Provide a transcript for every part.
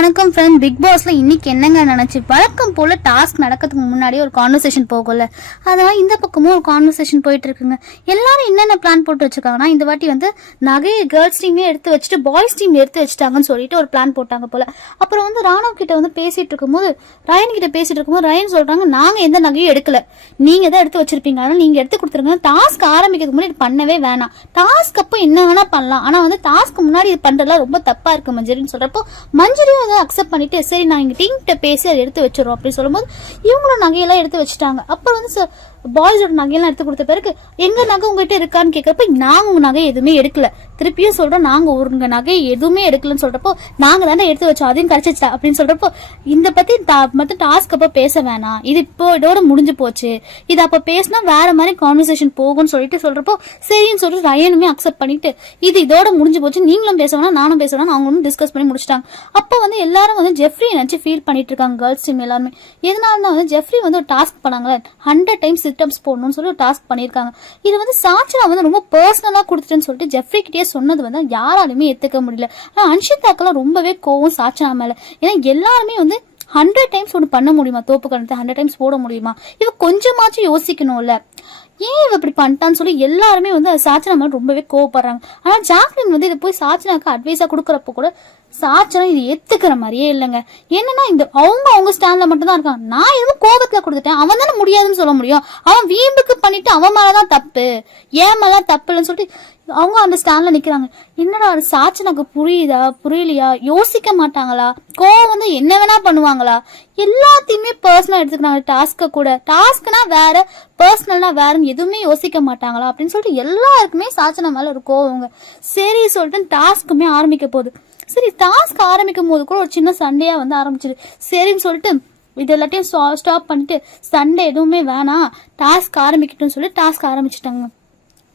வணக்கம் friend big பாஸ்ல இன்னைக்கு என்னங்க நினைச்சு வழக்கம் போல டாஸ்க் நடக்கிறதுக்கு முன்னாடியே ஒரு கான்வர்சேஷன் போகும்ல. அதனால இந்த பக்கமும் ஒரு கான்வர்சேஷன் போயிட்டு இருக்குங்க. எல்லாரும் என்னென்ன பிளான் போட்டு வச்சிருக்காங்கன்னா இந்த வாட்டி வந்து நகையை கேர்ள்ஸ் டீமே எடுத்து வச்சுட்டு பாய்ஸ் டீம் எடுத்து வச்சுட்டாங்கன்னு சொல்லிட்டு ஒரு பிளான் போட்டாங்க போல. அப்புறம் வந்து ராணவ் கிட்ட வந்து பேசிட்டு இருக்கும்போது ரயன் கிட்ட பேசிட்டு இருக்கும்போது ரயன் சொல்றாங்க நாங்க எந்த நகையும் எடுக்கல. நீங்க தான் எடுத்து வச்சிருப்பீங்க. அதனால நீங்க எடுத்து கொடுத்துருங்க. டாஸ்க் ஆரம்பிக்கிறதுக்கு முன்னாடி இது பண்ணவே வேணாம். டாஸ்க் அப்போ என்ன வேணா பண்ணலாம். ஆனா வந்து டாஸ்க் முன்னாடி இது பண்றதுலாம் ரொம்ப தப்பா இருக்கு மஞ்சரின்னு சொல்றப்போ மஞ்சரியும் அதை அக்செப்ட் பண்ணிட்டு சரி நான் எங்கள் டீம்கிட்ட பேசி அதை எடுத்து வச்சிடறோம் அப்படின்னு சொல்லும்போது இவங்களும் நகையெல்லாம் எடுத்து வச்சுட்டாங்க. அப்புறம் வந்து ச- பாய்ஸோட நகையெல்லாம் எடுத்து கொடுத்த பிறகு எங்க நகை உங்ககிட்ட இருக்கான்னு கேட்கறப்ப நாங்க உங்க நகை எதுவுமே எடுக்கல. திருப்பியும் சொல்றோம் நாங்க உங்க நகை எதுவுமே எடுக்கலன்னு சொல்றப்போ நாங்க தானே எடுத்து வச்சோம் அதையும் கிடைச்சிச்சா அப்படின்னு சொல்றப்போ இந்த பத்தி மட்டும் டாஸ்க் அப்போ பேச வேணாம். இது இப்போ இதோட முடிஞ்சு போச்சு. இது அப்ப பேசினா வேற மாதிரி கான்வர்சேஷன் போகும்னு சொல்லிட்டு சொல்றப்போ சரின்னு சொல்லிட்டு ரயனுமே அக்செப்ட் பண்ணிட்டு இது இதோட முடிஞ்சு போச்சு. நீங்களும் பேச வேணாம் நானும் பேச வேணாம் அவங்களும் டிஸ்கஸ் பண்ணி முடிச்சிட்டாங்க. அப்போ வந்து எல்லாரும் வந்து ஜெஃப்ரி நினைச்சு ஃபீல் பண்ணிட்டு இருக்காங்க கேர்ள்ஸ் டீம் எல்லாருமே. எதனாலனா வந்து ஜெஃப்ரி வந்து ஒரு டாஸ்க் பண்ணாங்களே ஹண்ட்ரட் டைம்ஸ் சிம்டம்ஸ் போடணும்னு சொல்லி ஒரு டாஸ்க் பண்ணியிருக்காங்க. இது வந்து சாட்சியா வந்து ரொம்ப பர்சனலாக கொடுத்துட்டேன்னு சொல்லிட்டு ஜெஃப்ரி கிட்டே சொன்னது வந்து யாராலுமே ஏற்றுக்க முடியல. ஆனால் அன்ஷிதாக்கெல்லாம் ரொம்பவே கோவம் சாட்சியா மேலே. ஏன்னா எல்லாருமே வந்து ஹண்ட்ரட் டைம்ஸ் ஒன்று பண்ண முடியுமா? தோப்பு கணத்தை ஹண்ட்ரட் டைம்ஸ் போட முடியுமா? இவ கொஞ்சமாச்சும் யோசிக்கணும்ல. ஏன் இவ இப்படி பண்ணிட்டான்னு சொல்லி எல்லாருமே வந்து சாச்சனா மேலே ரொம்பவே கோவப்படுறாங்க. ஆனால் ஜாக்லின் வந்து இதை போய் சாச்சனாக்கு அட்வைஸா கொடுக்குறப்ப கூட சாச்சனா இது ஏத்துக்கிற மாதிரியே இல்லைங்க. என்னன்னா இந்த அவங்க அவங்க ஸ்டாண்ட்ல மட்டும் தான் இருக்காங்க. நான் எதுவும் கோபத்துல கொடுத்துட்டேன். அவன் தானே முடியாதுன்னு சொல்ல முடியும். அவன் வீம்புக்கு பண்ணிட்டு அவன் மேலதான் தப்பு. ஏன் மேல தப்பு இல்லைன்னு சொல்லிட்டு அவங்க அந்த ஸ்டாண்ட்ல நிக்கிறாங்க. என்னடா அது சாச்சனாக்கு புரியுதா? புரியலையா? யோசிக்க மாட்டாங்களா? கோவம் வந்து என்ன வேணா பண்ணுவாங்களா? எல்லாத்தையுமே பர்சனல் எடுத்துக்கிறாங்க. டாஸ்க்கை கூட. டாஸ்க்னா வேற பர்சனல்னா வேறன்னு எதுவுமே யோசிக்க மாட்டாங்களா? அப்படின்னு சொல்லிட்டு எல்லாருக்குமே சாச்சனா மேல ஒரு கோவங்க சரி சொல்லிட்டு டாஸ்க்குமே ஆரம்பிக்க போகுது. சரி டாஸ்க் ஆரம்பிக்கும் போது கூட ஒரு சின்ன சண்டையா வந்து ஆரம்பிச்சிரு. சரின்னு சொல்லிட்டு இது எல்லாத்தையும் ஸ்டாப் பண்ணிட்டு சண்டே எதுவுமே வேணாம். டாஸ்க் ஆரம்பிக்கட்டும்னு சொல்லி டாஸ்க் ஆரம்பிச்சிட்டாங்க.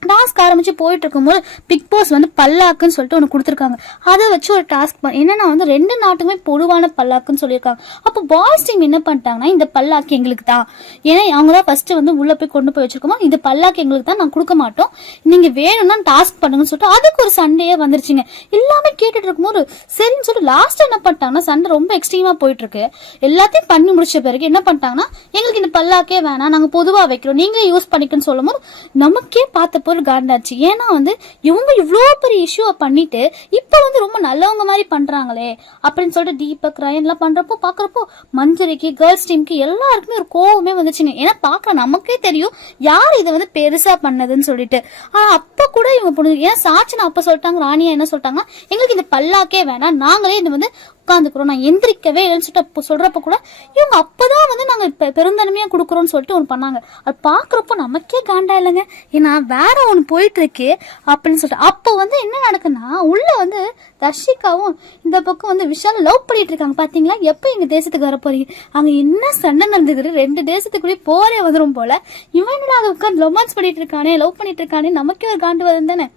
டாஸ்க் ஆரம்பிச்சு போயிட்டு இருக்கும்போது பிக் பாஸ் வந்து பல்லாக்குன்னு சொல்லிட்டு ஒன்று கொடுத்துருக்காங்க. அதை வச்சு ஒரு டாஸ்க் என்னன்னா வந்து ரெண்டு நாட்டுக்குமே பொதுவான பல்லாக்குன்னு சொல்லியிருக்காங்க. அப்போ பாய்ஸ் டீம் என்ன பண்ணிட்டாங்கன்னா இந்த பல்லாக்கு எங்களுக்கு தான். ஏன்னா அவங்க தான் ஃபர்ஸ்ட் வந்து உள்ள போய் கொண்டு போய் வச்சிருக்கோமோ இந்த பல்லாக்கு எங்களுக்கு தான் நான் கொடுக்க மாட்டோம். நீங்க வேணும்னா டாஸ்க் பண்ணுங்கன்னு சொல்லிட்டு அதுக்கு ஒரு சண்டையே வந்துருச்சுங்க. எல்லாமே கேட்டுட்டு இருக்கும்போது சரின்னு சொல்லிட்டு லாஸ்ட் என்ன பண்ணிட்டாங்கன்னா சண்டை ரொம்ப எக்ஸ்ட்ரீமா போயிட்டு இருக்கு எல்லாத்தையும் பண்ணி முடிச்ச பிறகு என்ன பண்ணிட்டாங்கன்னா எங்களுக்கு இந்த பல்லாக்கே வேணாம் நாங்க பொதுவா வைக்கிறோம் நீங்களே யூஸ் பண்ணிக்கன்னு சொல்லும் போது நமக்கே பார்த்த கார்டன் ஆச்சு. ஏன்னா வந்து இவங்க இவ்வளோ பெரிய இஷ்யூவை பண்ணிட்டு இப்போ வந்து ரொம்ப நல்லவங்க மாதிரி பண்றாங்களே. அப்படின்னு சொல்லிட்டு தீபக் ரயன்லாம் பண்றப்போ பார்க்குறப்போ மஞ்சரிக்கு கேர்ள்ஸ் டீமுக்கு எல்லாருக்குமே ஒரு கோவமே வந்துச்சுங்க ஏன்னா பார்க்க நமக்கே தெரியும் யார் இதை வந்து பெருசாக பண்ணதுன்னு சொல்லிட்டு. ஆனால் அப்போ கூட இவங்க புரிஞ்சு ஏன் சாட்சினா அப்போ சொல்லிட்டாங்க ராணியா என்ன சொல்லிட்டாங்க? எங்களுக்கு இந்த பல்லாக்கே வேணாம். நாங்களே இந்த வந்து உட்காந்துக்கிறோம் நான் எந்திரிக்கவே இல்லைன்னு சொல்லிட்டு அப்போ சொல்றப்ப கூட இவங்க அப்பதான் வந்து நாங்க இப்போ பெருந்தன்மையாக கொடுக்குறோம்னு சொல்லிட்டு ஒன்று பண்ணாங்க. அது பார்க்குறப்போ நமக்கே காண்டா இல்லைங்க. ஏன்னா வேற ஒன்று போயிட்டு இருக்கு அப்படின்னு சொல்லிட்டு. அப்போ வந்து என்ன நடக்குன்னா உள்ள வந்து தர்ஷிகாவும் இந்த பக்கம் வந்து விஷால் லவ் பண்ணிட்டு இருக்காங்க பாத்தீங்களா? எப்போ எங்க தேசத்துக்கு வர போறீங்க? அங்க என்ன சண்டை நடந்துக்குது? ரெண்டு தேசத்துக்குள்ளே போரே வந்துரும் போல. இவன் அதை உட்காந்து ரொமான்ஸ் பண்ணிட்டு இருக்கானே லவ் பண்ணிட்டு இருக்கானே நமக்கே ஒரு காண்டு வருது தானே.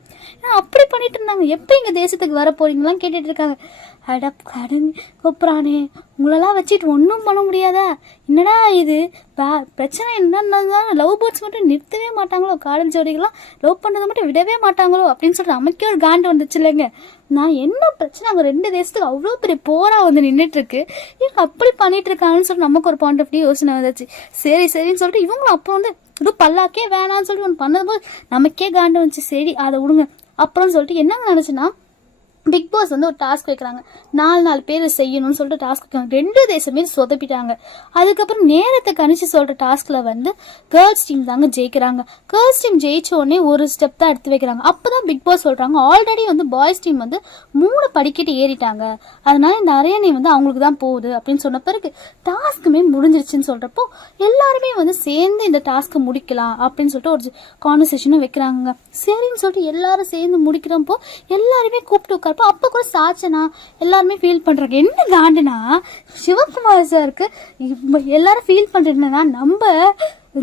அப்படி பண்ணிட்டு இருந்தாங்க? எப்போ எங்கள் தேசத்துக்கு வர போறீங்களாம் கேட்டுட்டு இருக்காங்க. அடப் கடன் கூப்பிட்றானே. உங்களெல்லாம் வச்சுட்டு ஒன்றும் பண்ண முடியாதா? என்னடா இது? பிரச்சனை என்னன்னா லவ் பேர்ட்ஸ் மட்டும் நிறுத்தவே மாட்டாங்களோ? காதல் ஜோடிகள்லாம் லவ் பண்ணதை மட்டும் விடவே மாட்டாங்களோ? அப்படின்னு சொல்லிட்டு நமக்கே ஒரு காண்டு வந்துச்சு இல்லைங்க. நான் என்ன பிரச்சனை? அங்கே ரெண்டு தேசத்துக்கு அவ்வளோ பெரிய போரா வந்து நின்றுட்டு இருக்கு இவங்க அப்படி பண்ணிட்டு இருக்காங்கன்னு சொல்லிட்டு நமக்கு ஒரு பாயிண்ட் ஆஃப் வியூ யோசனை வந்துச்சு. சரி சரின்னு சொல்லிட்டு இவங்களும் அப்போ வந்து இது பல்லாக்கே வேணாம்னு சொல்லிட்டு ஒன்று பண்ணும்போது நமக்கே காண்டு வந்துச்சு. சரி அதை விடுங்க. அப்புறம் சொல்லிட்டு என்னங்க நினச்சுன்னா பிக் பாஸ் வந்து ஒரு டாஸ்க் வைக்கிறாங்க. நாலு நாலு பேர் செய்யணும்னு சொல்லிட்டு டாஸ்க் வைக்கிறாங்க. ரெண்டு தேசமே சொதப்பிட்டாங்க. அதுக்கப்புறம் நேரத்தை கணிச்சு சொல்ற டாஸ்க்ல வந்து கேர்ள்ஸ் டீம் தாங்க ஜெயிக்கிறாங்க. கேர்ள்ஸ் டீம் ஜெயிச்ச உடனே ஒரு ஸ்டெப் தான் எடுத்து வைக்கிறாங்க. அப்பதான் பிக் பாஸ் சொல்றாங்க ஆல்ரெடி வந்து பாய்ஸ் டீம் வந்து மூணு படிக்கட்டு ஏறிட்டாங்க. அதனால இந்த அரையணை வந்து அவங்களுக்கு தான் போகுது. அப்படின்னு சொன்ன பிறகு டாஸ்க்குமே முடிஞ்சிருச்சுன்னு சொல்றப்போ எல்லாருமே வந்து சேர்ந்து இந்த டாஸ்க்கை முடிக்கலாம் அப்படின்னு சொல்லிட்டு ஒரு கான்வர்சேஷனும் வைக்கிறாங்க சரின்னு சொல்லிட்டு எல்லாரும் சேர்ந்து முடிக்கிறப்போ எல்லாருமே கூப்பிட்டு உட்கார் அப்போ கூட சாச்சனா? எல்லாருமே ஃபீல் பண்ணுறாங்க என்ன காண்டுனா சிவகுமார் சாருக்கு எல்லாரும் ஃபீல் பண்றது நம்ம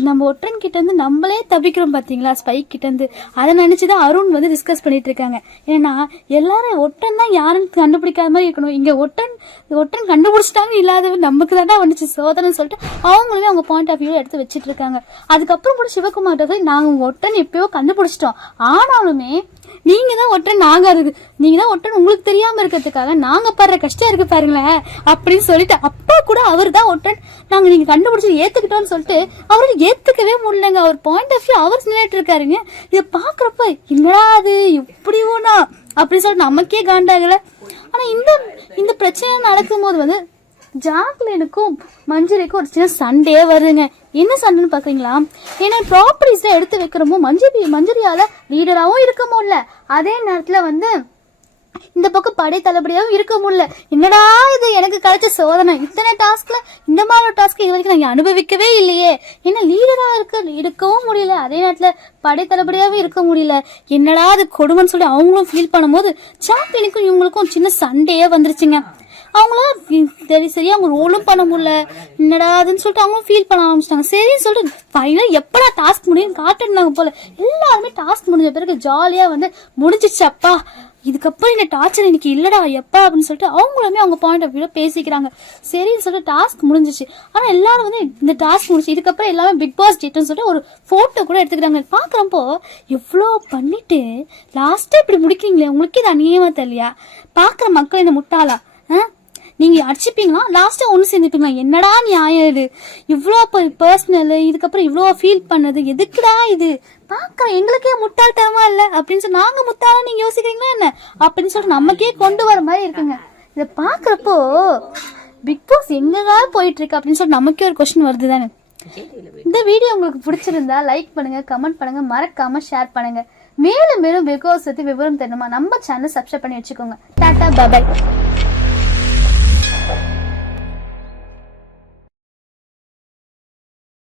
நம்ம ஒற்றன் கிட்டேருந்து நம்மளே தப்பிக்கிறோம் பார்த்தீங்களா ஸ்பைக் கிட்டேருந்து அதை நினச்சி தான் அருண் வந்து டிஸ்கஸ் பண்ணிட்டு இருக்காங்க. ஏன்னா எல்லாரும் ஒட்டன் தான் யாருன்னு கண்டுபிடிக்காத மாதிரி இருக்கணும். இங்கே ஒட்டன் ஒட்டன் கண்டுபிடிச்சிட்டாங்க இல்லாதவங்க நமக்கு தானே வந்துச்சு சோதனைன்னு சொல்லிட்டு அவங்களுமே அவங்க பாயிண்ட் ஆஃப் வியூ எடுத்து வச்சுட்டு இருக்காங்க. அதுக்கப்புறம் கூட சிவகுமார் நாங்கள் ஒட்டன் எப்பயோ கண்டுபிடிச்சிட்டோம். ஆனாலுமே நீங்க தான் ஒற்றன் நாங்க இருக்கு. நீங்க தான் ஒற்றன் உங்களுக்கு தெரியாம இருக்கிறதுக்காக நாங்க படுற கஷ்டம் இருக்கு பாருங்களேன். அப்படின்னு சொல்லிட்டு அப்பா கூட அவர் தான் ஒற்றன். நாங்க நீங்க கண்டுபிடிச்சு ஏத்துக்கிட்டோம்னு சொல்லிட்டு அவரால் ஏத்துக்கவே முடியலங்க. அவர் பாயிண்ட் ஆஃப் வியூ அவர் நின்றுட்டு இருக்காருங்க இதை பாக்குறப்ப என்னடா அது இப்படி ஓனா அப்படின்னு சொல்லிட்டு நமக்கே காண்டாகல. ஆனா இந்த இந்த பிரச்சனை நடக்கும்போது வந்து ஜாக்லினுக்கும் மஞ்சுரிக்கும் ஒரு சின்ன சண்டே வருதுங்க. என்ன சண்டைன்னு பாக்குறீங்களா? ஏன்னா ப்ராப்பர்ட்டிஸ்ல எடுத்து வைக்கிறமோ மஞ்சரி மஞ்சரியால லீடராகவும் இருக்க முடியல. அதே நேரத்துல வந்து இந்த பக்கம் படை தளபதியாகவும் இருக்க முடியல. என்னடா இது? எனக்கு கிடைச்ச சோதனை. இத்தனை டாஸ்க்ல இந்த மாதிரி ஒரு டாஸ்க் இது வரைக்கும் நான் அனுபவிக்கவே இல்லையே. என்ன லீடரா இருக்க இருக்கவும் முடியல. அதே நேரத்துல படை தளபதியாகவும் இருக்க முடியல. என்னடா அது கொடுமைன்னு சொல்லி அவங்களும் ஃபீல் பண்ணும்போது சாம்பியனுக்கும் இவங்களுக்கும் சின்ன சண்டையே வந்துருச்சுங்க. அவங்களாம் சரி சரி அவங்க ரோலும் பண்ண முடியல. என்னடாதுன்னு சொல்லிட்டு அவங்களும் ஃபீல் பண்ண ஆரம்பிச்சிட்டாங்க. சரின்னு சொல்லிட்டு ஃபைனலாக எப்படா டாஸ்க் முடியும் காட்டுனாங்க போல. எல்லாருமே டாஸ்க் முடிஞ்ச பிறகு ஜாலியாக வந்து முடிஞ்சிச்சப்பா இதுக்கப்புறம் இந்த டார்ச்சர் இன்னைக்கு இல்லடா எப்பா அப்படின்னு சொல்லிட்டு அவங்களுமே அவங்க பாயிண்ட் ஆஃப் வியூல பேசிக்கிறாங்க. சரின்னு சொல்லிட்டு டாஸ்க் முடிஞ்சிச்சு. ஆனால் எல்லாரும் வந்து இந்த டாஸ்க் முடிச்சு இதுக்கப்புறம் எல்லாமே பிக் பாஸ் டேட்னு சொல்லிட்டு ஒரு ஃபோட்டோ கூட எடுத்துக்கிறாங்க. பார்க்குறப்போ எவ்வளோ பண்ணிட்டு லாஸ்ட்டே இப்படி முடிக்கிறீங்களே? உங்களுக்கு இது அநியமா தெரியலையா? பார்க்குற மக்கள் இந்த முட்டாளா? ஆ? நீங்க அடிச்சுப்பீங்களா? லாஸ்டா ஒன்று சேர்ந்துப்பீங்களா என்னடா நியாயம் இது? இவ்வளோ பர்சனல் இதுக்கப்புறம் இவ்வளோ ஃபீல் பண்ணது எதுக்குடா இது? பார்க்க எங்களுக்கே முட்டாள்தனமா இல்ல. அப்படின்னு சொல்லி நாங்க முட்டாளா நீங்க யோசிக்கிறீங்களா என்ன? அப்படின்னு சொல்லிட்டு நமக்கே கொண்டு வர மாதிரி இருக்குங்க. இதை பாக்குறப்போ பிக் பாஸ் எங்கதான் போயிட்டு இருக்கு அப்படின்னு சொல்லிட்டு நமக்கே ஒரு கொஸ்டின் வருது தானே. இந்த வீடியோ உங்களுக்கு பிடிச்சிருந்தா லைக் பண்ணுங்க கமெண்ட் பண்ணுங்க மறக்காம ஷேர் பண்ணுங்க. மேலும் மேலும் பிக் பாஸ் பத்தி விவரம் தெரியணுமா நம்ம சேனல் சப்ஸ்கிரைப் பண்ணி வச்சுக்கோங்க. டாடா பாபாய்